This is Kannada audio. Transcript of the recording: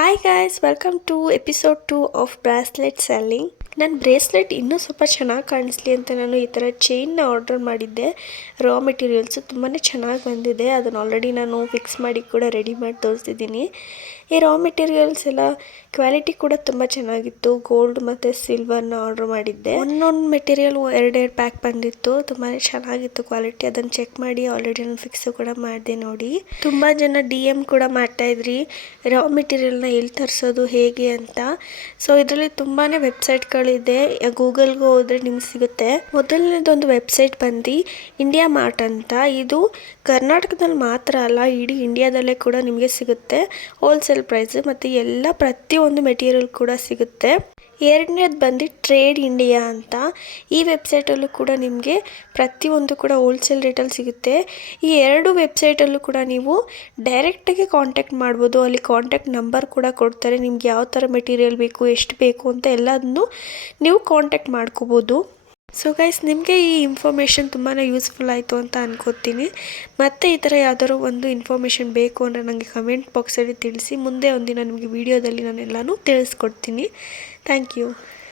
Hi guys, welcome to episode 2 of Bracelet Selling. ನನ್ನ ಬ್ರೇಸ್ಲೆಟ್ ಇನ್ನೂ ಸ್ವಲ್ಪ ಚೆನ್ನಾಗಿ ಕಾಣಿಸ್ಲಿ ಅಂತ ನಾನು ಈ ಥರ ಚೈನ್ನ ಆರ್ಡರ್ ಮಾಡಿದ್ದೆ. ರಾ ಮೆಟೀರಿಯಲ್ಸು ತುಂಬಾ ಚೆನ್ನಾಗಿ ಬಂದಿದೆ. ಅದನ್ನು ಆಲ್ರೆಡಿ ನಾನು ಫಿಕ್ಸ್ ಮಾಡಿ ಕೂಡ ರೆಡಿ ಮಾಡಿ ತೋರಿಸಿದ್ದೀನಿ. ಈ ರಾ ಮೆಟೀರಿಯಲ್ಸ್ ಎಲ್ಲ ಕ್ವಾಲಿಟಿ ಕೂಡ ತುಂಬ ಚೆನ್ನಾಗಿತ್ತು. ಗೋಲ್ಡ್ ಮತ್ತು ಸಿಲ್ವರ್ನ ಆರ್ಡರ್ ಮಾಡಿದ್ದೆ. ಒಂದೊಂದು ಮೆಟೀರಿಯಲ್ ಎರಡೆರಡು ಪ್ಯಾಕ್ ಬಂದಿತ್ತು. ತುಂಬಾ ಚೆನ್ನಾಗಿತ್ತು ಕ್ವಾಲಿಟಿ. ಅದನ್ನು ಚೆಕ್ ಮಾಡಿ ಆಲ್ರೆಡಿ ನಾನು ಫಿಕ್ಸು ಕೂಡ ಮಾಡಿದೆ ನೋಡಿ. ತುಂಬ ಜನ DM ಕೂಡ ಮಾಡ್ತಾಯಿದ್ರಿ ರಾ ಮೆಟೀರಿಯಲ್ನ ಎಲ್ಲಿ ತರಿಸೋದು ಹೇಗೆ ಅಂತ. ಸೊ ಇದರಲ್ಲಿ ತುಂಬಾ ವೆಬ್ಸೈಟ್ಗಳಿದೆ. ಗೂಗಲ್ಗೆ ಹೋದರೆ ನಿಮ್ಗೆ ಸಿಗುತ್ತೆ. ಮೊದಲನೇದೊಂದು ವೆಬ್ಸೈಟ್ ಬಂದು ಇಂಡಿಯಾ ಮಾರ್ಟ್ ಅಂತ. ಇದು ಕರ್ನಾಟಕದಲ್ಲಿ ಮಾತ್ರ ಅಲ್ಲ, ಇಡೀ ಇಂಡಿಯಾದಲ್ಲೇ ಕೂಡ ನಿಮಗೆ ಸಿಗುತ್ತೆ. ಹೋಲ್ಸೇಲ್ ಪ್ರೈಸ್ ಮತ್ತು ಎಲ್ಲ ಪ್ರತಿಯೊಂದು ಮೆಟೀರಿಯಲ್ ಕೂಡ ಸಿಗುತ್ತೆ. ಎರಡನೇದು ಬಂದು ಟ್ರೇಡ್ ಇಂಡಿಯಾ ಅಂತ. ಈ ವೆಬ್ಸೈಟಲ್ಲೂ ಕೂಡ ನಿಮಗೆ ಪ್ರತಿಯೊಂದು ಕೂಡ ಹೋಲ್ಸೇಲ್ ರೇಟಲ್ಲಿ ಸಿಗುತ್ತೆ. ಈ ಎರಡು ವೆಬ್ಸೈಟಲ್ಲೂ ಕೂಡ ನೀವು ಡೈರೆಕ್ಟಾಗಿ ಕಾಂಟ್ಯಾಕ್ಟ್ ಮಾಡ್ಬೋದು. ಅಲ್ಲಿ ಕಾಂಟ್ಯಾಕ್ಟ್ ನಂಬರ್ ಕೂಡ ಕೊಡ್ತಾರೆ. ನಿಮ್ಗೆ ಯಾವ ಥರ ಮೆಟೀರಿಯಲ್ ಬೇಕು, ಎಷ್ಟು ಬೇಕು ಅಂತ ಎಲ್ಲದನ್ನು ನೀವು ಕಾಂಟ್ಯಾಕ್ಟ್ ಮಾಡ್ಕೋಬೋದು. ಸೊ ಗೈಸ್, ನಿಮಗೆ ಈ ಇನ್ಫಾರ್ಮೇಷನ್ ತುಂಬಾ ಯೂಸ್ಫುಲ್ ಆಯಿತು ಅಂತ ಅನ್ಕೋತೀನಿ. ಮತ್ತು ಈ ಥರ ಯಾವ್ದಾದ್ರು ಒಂದು ಇನ್ಫಾರ್ಮೇಷನ್ ಬೇಕು ಅಂದರೆ ನನಗೆ ಕಮೆಂಟ್ ಬಾಕ್ಸಲ್ಲಿ ತಿಳಿಸಿ. ಮುಂದೆ ಒಂದಿನ ನಿಮಗೆ ವೀಡಿಯೋದಲ್ಲಿ ನಾನು ಎಲ್ಲನೂ ತಿಳಿಸ್ಕೊಡ್ತೀನಿ. Thank you.